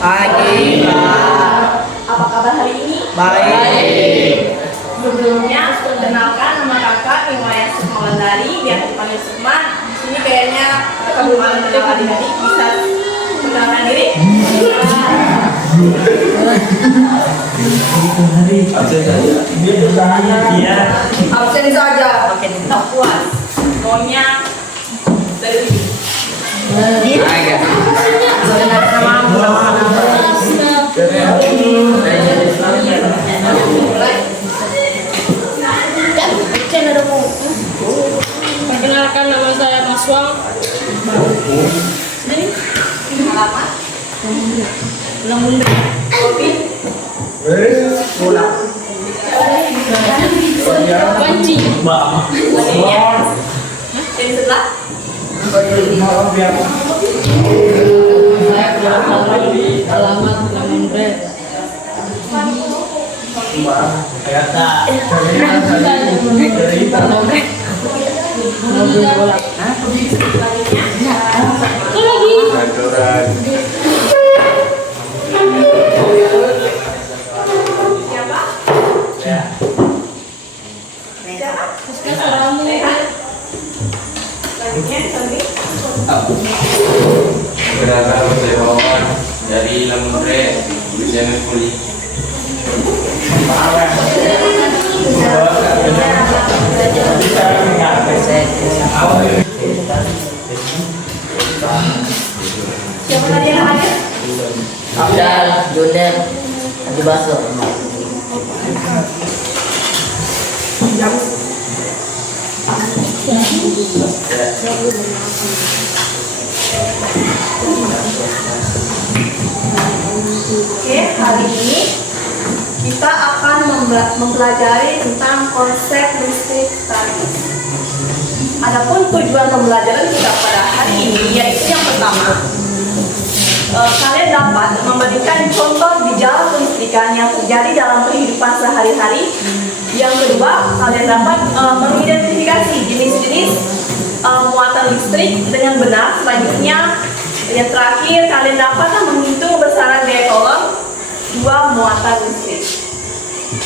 Pagi. Apa kabar hari ini? Baik. Sebelumnya, perkenalkan nama kakak Imaya Sukmawandari, biasa dipanggil Sukma. Di sini kayaknya kakak belum ada kenal adik-adik, bisa perkenalkan diri? Absen saja. Oke, tak puas. Maunya dari Perkenalkan, nama saya Mas Wang. alamat, Namun hobi, panci. lainnya, dari sebelah. Alamat Namun Bre. Siapa? Siapa? Lainnya, Sandi. Perkenalkan, saya Wawan dari Lembre, ujian kuliah. Siapa tadi yang hadir? Abdal, Junder, Adi Baso. Oke, hari ini kita akan mempelajari tentang konsep listrik statis. Adapun tujuan pembelajaran kita pada hari ini yaitu yang pertama, kalian dapat memberikan contoh gejala kelistrikan yang terjadi dalam kehidupan sehari-hari. Yang kedua, kalian dapat mengidentifikasi jenis-jenis muatan listrik dengan benar. Selanjutnya, yang terakhir, kalian dapat menghitung besaran gaya tolong dua muatan listrik.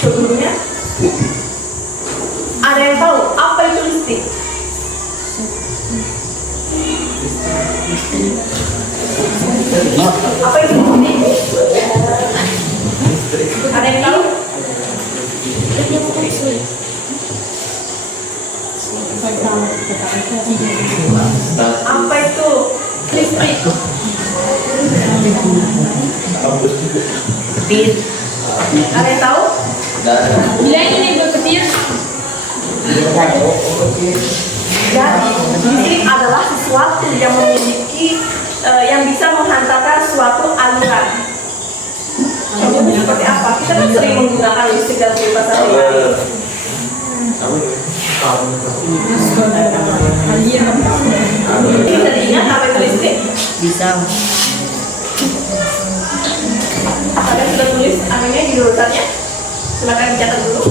Sebelumnya, ada yang tahu apa itu listrik? Apa itu listrik? Ada yang tahu? Apa itu listrik? Petir. Ada yang tahu? Bilang ini berpetir. Jadi, listrik adalah sesuatu yang memiliki yang bisa menghantarkan suatu aliran. Contohnya seperti apa? Kita kan sering menggunakan listrik dalam kehidupan sehari-hari. Bisa diingat apa itu listrik? Bisa. Kalian sudah tulis aminnya di urutannya? Silakan dicatat dulu.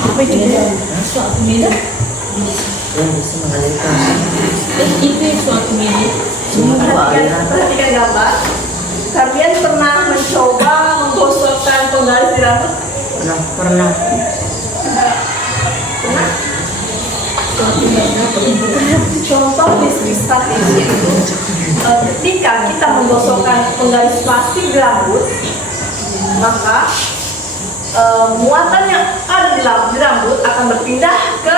Apa itu? Suatu media. Yang bisa mengalirkan Itu suatu media. semua aliran. Perhatikan gambar. Kalian pernah mencoba menggosokkan penggaris di rambut? Pernah. Pernah? Contoh listrik statis itu ketika kita menggosokkan penggaris plastik di rambut, maka muatan yang ada di rambut akan berpindah ke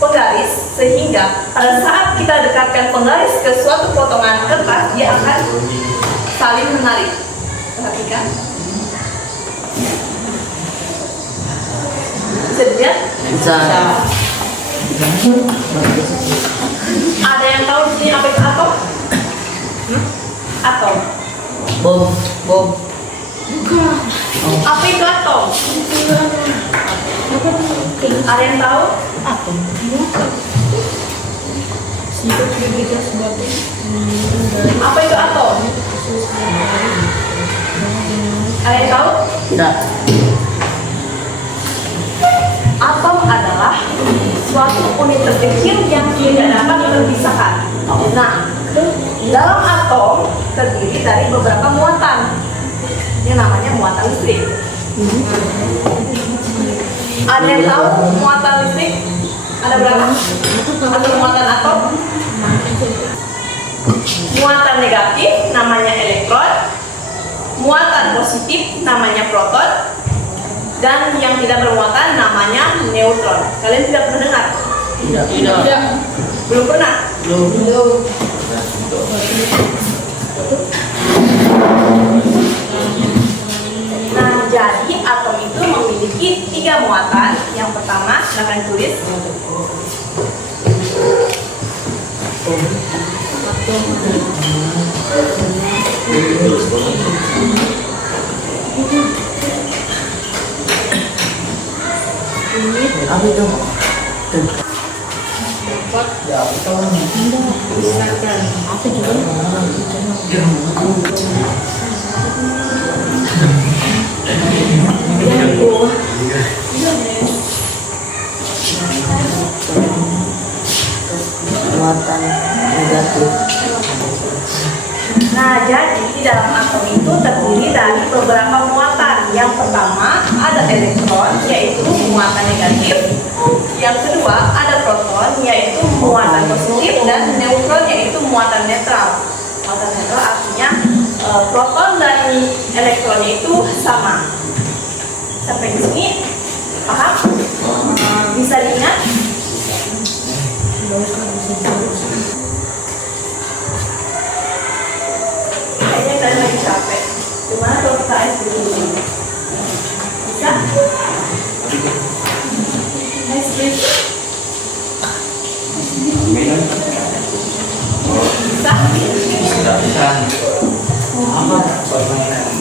penggaris, sehingga pada saat kita dekatkan penggaris ke suatu potongan kertas, dia akan saling menarik. Perhatikan. Bisa dilihat? Bisa. Ada yang tahu di sini apa itu atom? Atom. Bom. Apa itu atom? Ada yang tahu? Atom. Sifat berbeda sebagai Apa itu atom? Ada yang tahu? Tidak. Atom adalah suatu unit terkecil yang tidak dapat terpisahkan. Nah, dalam atom terdiri dari beberapa muatan. Ini namanya muatan listrik. Ada yang tahu muatan listrik? Ada berapa? Atau muatan atom? Muatan negatif namanya elektron, muatan positif namanya proton, dan yang tidak bermuatan namanya neutron. Kalian tidak pernah dengar? Tidak. Belum pernah? Belum. Nah, jadi atom itu memiliki 3 muatan. Yang pertama, silakan tulis. Apa itu? apa juga? Muatan negatif. Nah, jadi di dalam atom itu terdiri dari beberapa muatan. Yang pertama ada elektron, yaitu muatan negatif. Yang kedua ada proton, yaitu muatan positif, dan neutron, yaitu muatan netral. Muatan netral artinya proton dan elektronnya itu sama. Sampai di sini paham? Bisa diingat? Kayaknya kalian lagi capek. Gimana kalau kita ice dulu? Bisa? Ice cream? Bisa? Bisa.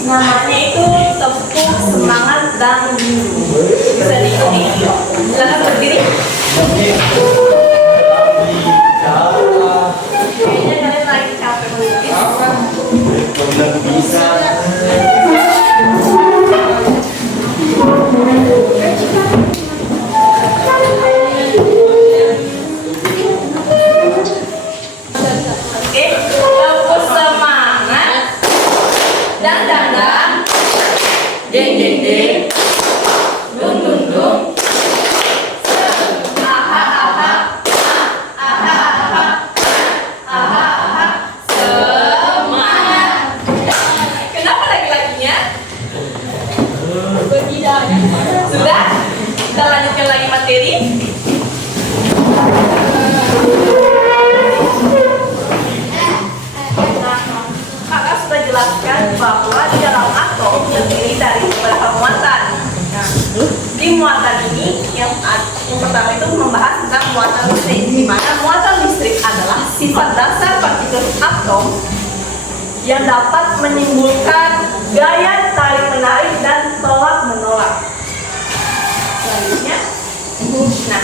Namanya itu tepuk semangat dan rindu. Bisa diikuti? Silakan berdiri. Kayaknya kalian lagi capek melukis. Bisa. Oke, tepuk semangat dan dandang. Ding ding ding. Dung dung dung. Kenapa lagi-laginya? Sudah? Kita lanjutkan lagi materi. Nah, kakak sudah jelaskan bahwa di dalam atom terdiri dari beberapa muatan. Nah, di muatan ini yang pertama itu membahas tentang muatan listrik, di mana muatan listrik adalah sifat dasar partikel atom yang dapat menimbulkan gaya tarik menarik dan tolak menolak. Selanjutnya, nah,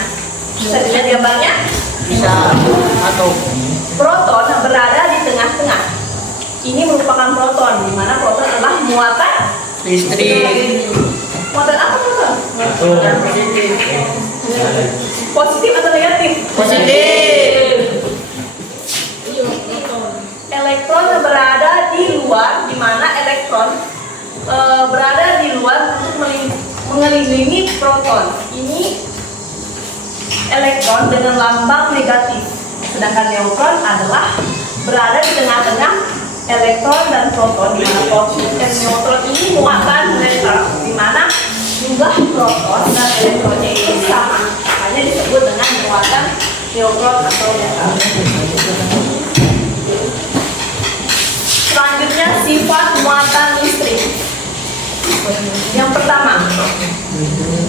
bisa dilihat gambarnya. Bisa atau Proton berada di tengah-tengah. Ini merupakan proton, di mana proton adalah muatan listrik. Muatan apa proton? Muatan positif. Positif atau negatif? Positif. Elektron berada di luar, di mana elektron berada di luar untuk mengelilingi proton. Ini elektron dengan lambang negatif, sedangkan neutron adalah berada di tengah-tengah elektron dan proton, di mana proton dan neutron ini muatan netral, di mana jumlah proton dan elektronnya itu sama, makanya disebut dengan muatan neutron atau netral. Selanjutnya sifat muatan listrik. Yang pertama,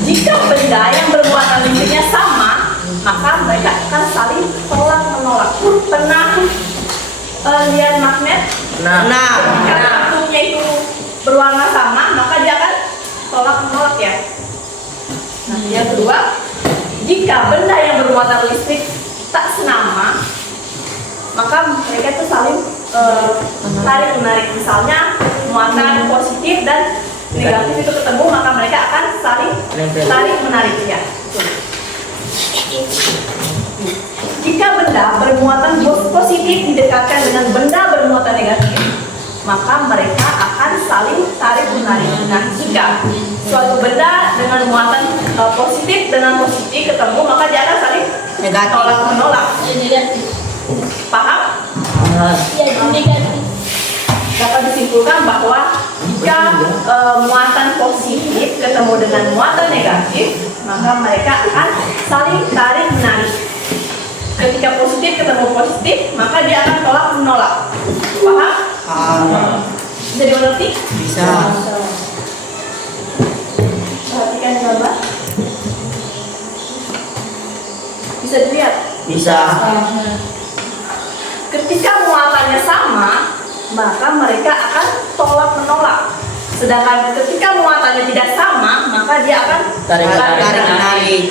jika benda yang bermuatan listriknya sama, maka mereka akan saling tolak menolak. Pernah lihat magnet? Nah, Jika kartunya itu berwarna sama, maka dia akan tolak menolak ya. Nah, yang kedua jika benda yang bermuatan listrik tak senama, maka mereka itu saling tarik menarik. Misalnya muatan positif dan negatif itu ketemu, maka mereka akan saling tarik menarik ya. Jika benda bermuatan positif didekatkan dengan benda bermuatan negatif, maka mereka akan saling tarik menarik. Nah, jika suatu benda dengan muatan positif dengan positif ketemu, maka dia akan saling Negatif. tolak menolak. Paham? Dapat disimpulkan bahwa jika muatan positif ketemu dengan muatan negatif, maka mereka akan saling tarik menarik. Ketika positif ketemu positif, maka dia akan tolak menolak. Paham? Bisa dimengerti? Bisa. Perhatikan gambar. Bisa dilihat. Bisa. Ketika muatannya sama, maka mereka akan tolak menolak. Sedangkan ketika muatannya tidak sama, maka dia akan Tarik menarik.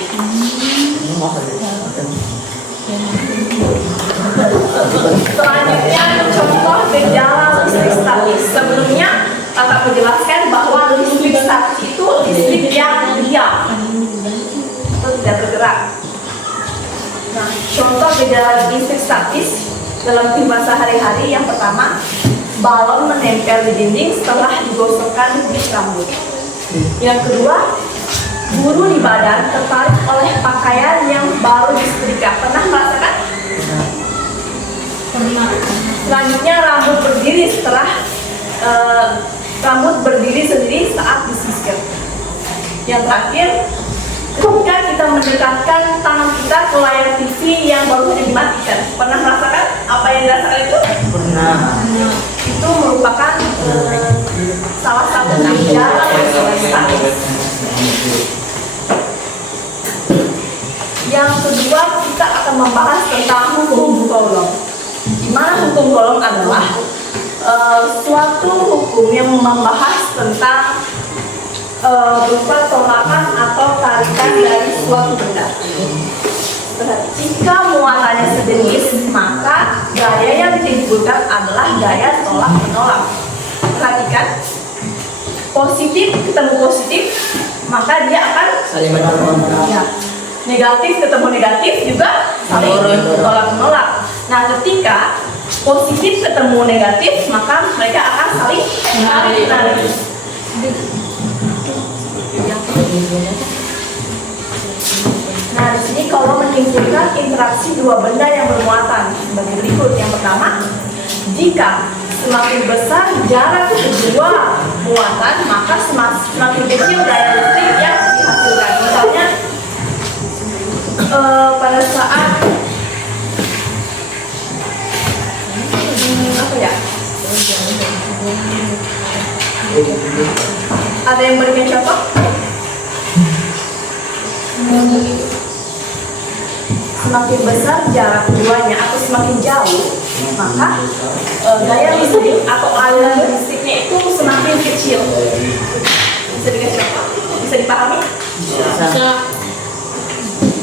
Selanjutnya contoh gejala listrik statis. Sebelumnya kakak menjelaskan bahwa listrik statis itu listrik yang diam atau tidak bergerak. Nah, contoh gejala listrik statis dalam kehidupan sehari-hari, yang pertama, balon menempel di dinding setelah digosokkan di rambut. Yang kedua, bulu di badan tertarik oleh pakaian yang baru disetrika. Pernah merasakan? Pernah. Selanjutnya, rambut berdiri sendiri saat disisir. Yang terakhir, ketika kita mendekatkan tangan kita ke layar TV yang baru saja dimatikan. Pernah merasakan apa yang dirasakan itu? Pernah. Itu merupakan salah satu gejala listrik statis. Yang kedua, kita akan membahas tentang hukum Coulomb. Di mana hukum Coulomb adalah suatu hukum yang membahas tentang berupa tolakan atau tarikan dari suatu benda. Jika muatannya sejenis, maka gaya yang ditimbulkan adalah gaya tolak menolak. Perhatikan, positif ketemu positif, maka dia akan Saling menolak. ya, negatif ketemu negatif juga saling tolak menolak. Nah, ketika positif ketemu negatif, maka mereka akan saling tarik menarik. Nah, di sini kalau menyimpulkan interaksi dua benda yang bermuatan sebagai berikut. Yang pertama, jika semakin besar jarak kedua muatan, maka semakin kecil daya listrik yang dihasilkan. Misalnya, pada saat apa ya? Ada yang berikan contoh? Semakin besar jarak keduanya atau semakin jauh, maka gaya listrik atau aliran listriknya itu semakin kecil. Bisa dikasih contoh? Bisa dipahami? Bisa.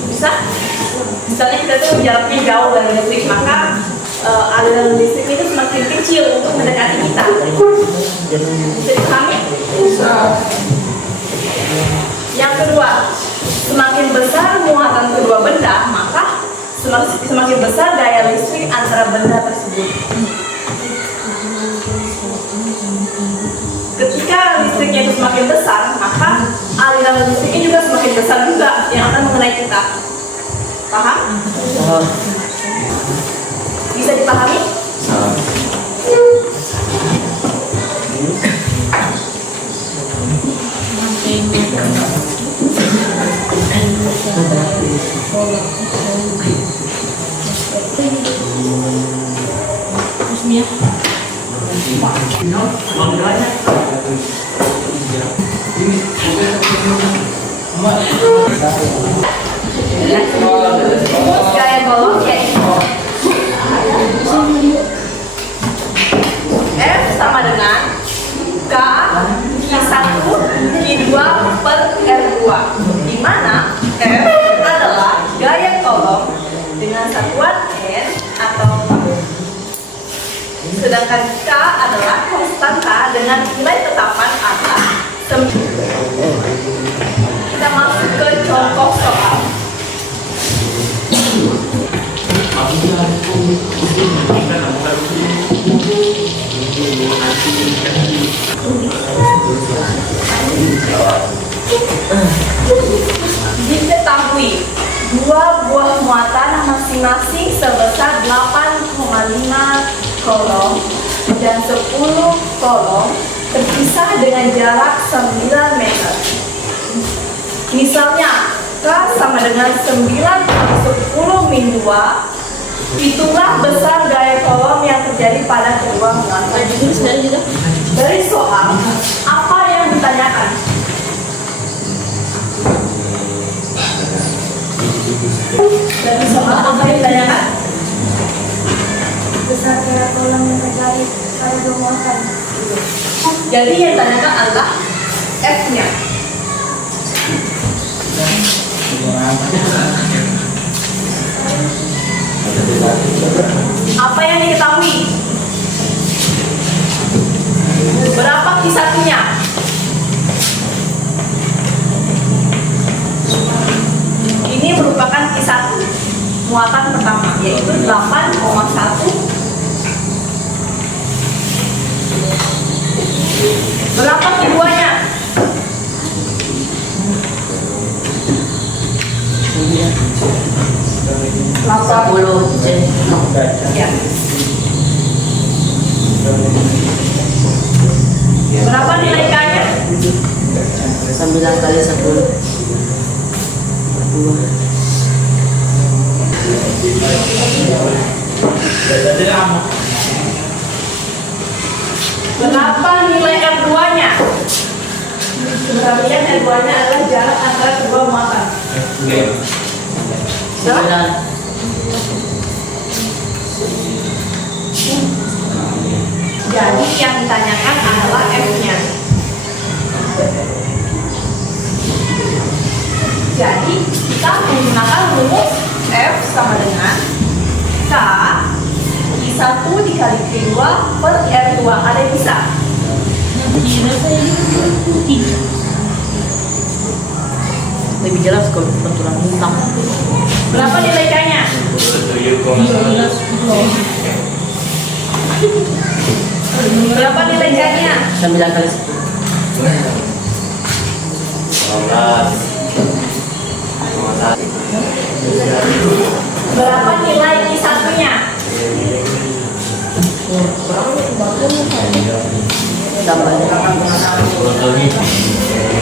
Bisa? Misalnya kita tuh jaraknya jauh dari listrik, maka aliran listriknya itu semakin kecil untuk mendekati kita. Bisa dipahami? Bisa. Yang kedua, semakin besar muatan kedua benda, maka semakin besar daya listrik antara benda tersebut. Ketika listriknya itu semakin besar, maka aliran listriknya juga semakin besar juga yang akan mengenai kita. Paham? Oh. Bisa dipahami? Terusnya. Rumus gaya Coulomb yaitu F sama dengan K Q1 Q2 per R2, di mana F adalah satuan N atau tahun. Sedangkan K adalah konstanta dengan nilai tetapan angka. Kita masuk ke contoh soal. Diketahui dua buah muatan masing-masing sebesar 8,5 kolom dan 10 kolom terpisah dengan jarak 9 meter. Misalnya, K sama dengan 9 per 10 min 2. Itulah besar gaya kolom yang terjadi pada kedua muatan. Dari soal, apa yang ditanyakan? Dari soal, apa yang ditanyakan? Besar gaya kolom yang terjadi pada kedua muatan. Jadi yang ditanyakan adalah F-nya. Apa yang diketahui? Berapa Q1-nya? Ini merupakan Q1 muatan pertama, yaitu 8,1. Berapa Q2-nya? 10 Ya. Berapa nilai K-nya? 9 kali 10 Berapa nilai R2-nya? Berarti R2-nya adalah jarak antara kedua muatan. Jadi yang ditanyakan adalah F-nya. Jadi kita menggunakan rumus F sama dengan K I1 dikali Q2 per R2. Ada yang bisa? lebih jelas kalau benturan bintang. Berapa nilai K-nya? 7,1. Berapa nilai K-nya? 9 kali 10 Berapa nilai Q1-nya? tambahnya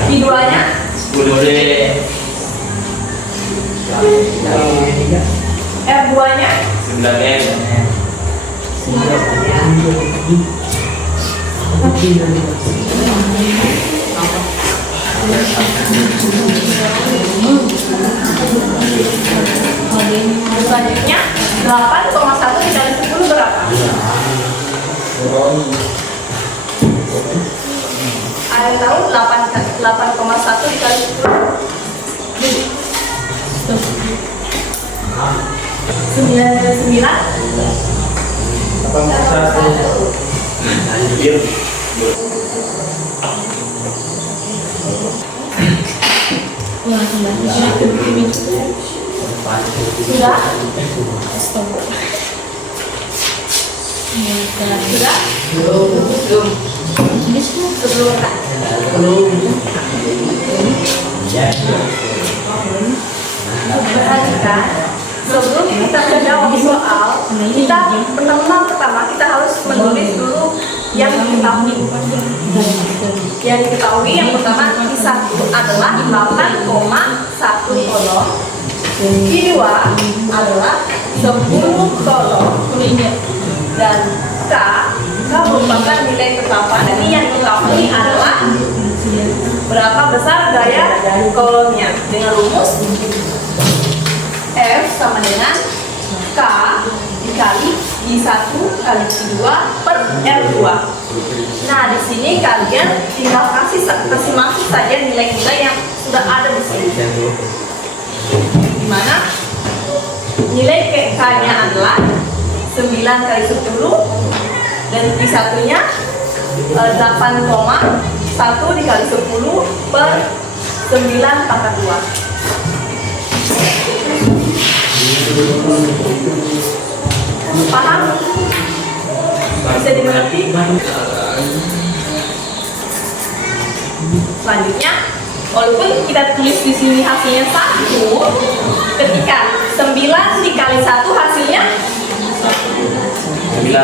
Q2-nya? 10D. R2-nya? 9N. Selanjutnya 8,1 dikali 10 berapa? Ada yang tahu 8,1 dikali 10? 9 kali 9? Sudah? Sudah? Sebelum Kak. Perhatikan, sebelum kita menjawab soal, kita pertama kita harus menulis dulu yang diketahui. Yang diketahui yang pertama Q1 adalah 8,1 kolom, Q2 adalah 10 kolom, dan K merupakan nilai tetapan. Jadi yang diketahui adalah berapa besar gaya kolomnya dengan rumus F sama dengan K dikali I1 kali I2 per R2. Nah, di sini kalian tinggal kasih masuk saja nilai-nilai yang sudah ada di sini. Dimana nilai K-nya adalah 9 kali 10 dan di satunya 8,1 dikali 10 per 9 pangkat 2. Paham? Bisa dimengerti? Selanjutnya, walaupun kita tulis di sini hasilnya 1, ketika 9 dikali 1 hasilnya 9.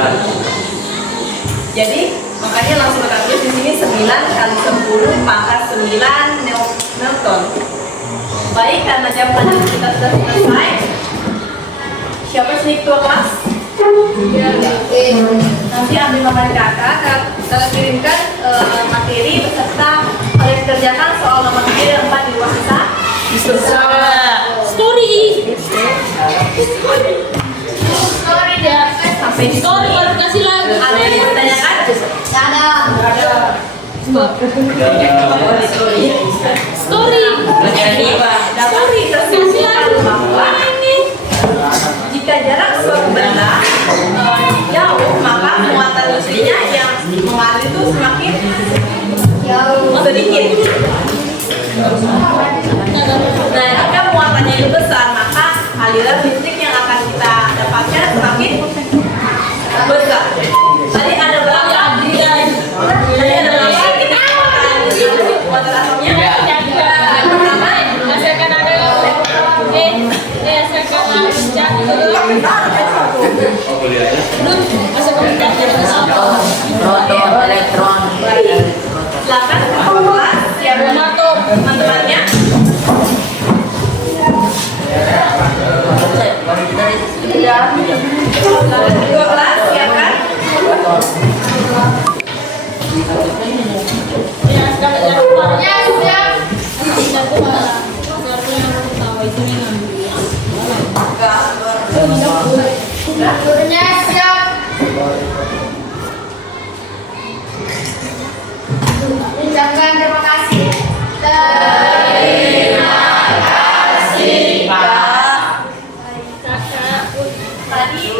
jadi makanya langsung kita tulis di sini 9 kali 10 pangkat 9 Newton. Baik, karena jam pelajaran kita sudah selesai. Siapa sih ketua kelas? Nanti ambil nomor kakak, kita kirimkan materi beserta harus kerjakan soal nomor 3 dan 4 di ruang kita. Story. Story ya, sampai di Story baru kasih lagi. ada yang mau ditanyakan? Ada. Story. Story tersebut bahwa jika jarak suatu benda jauh, maka muatan listriknya yang mengalir itu semakin jauh sedikit. Nah, jika muatannya itu besar, maka aliran listrik yang akan kita dapatkan semakin besar. Tadi ada berapa? Tadi ada berapa? Kita muatan atomnya? Yang pertama, Asalkan ada asalkan Oh, kuliahnya. Proton, elektron. silakan kelas yang teman-temannya. Dua kelas silakan. Ucapkan terima kasih. Tadi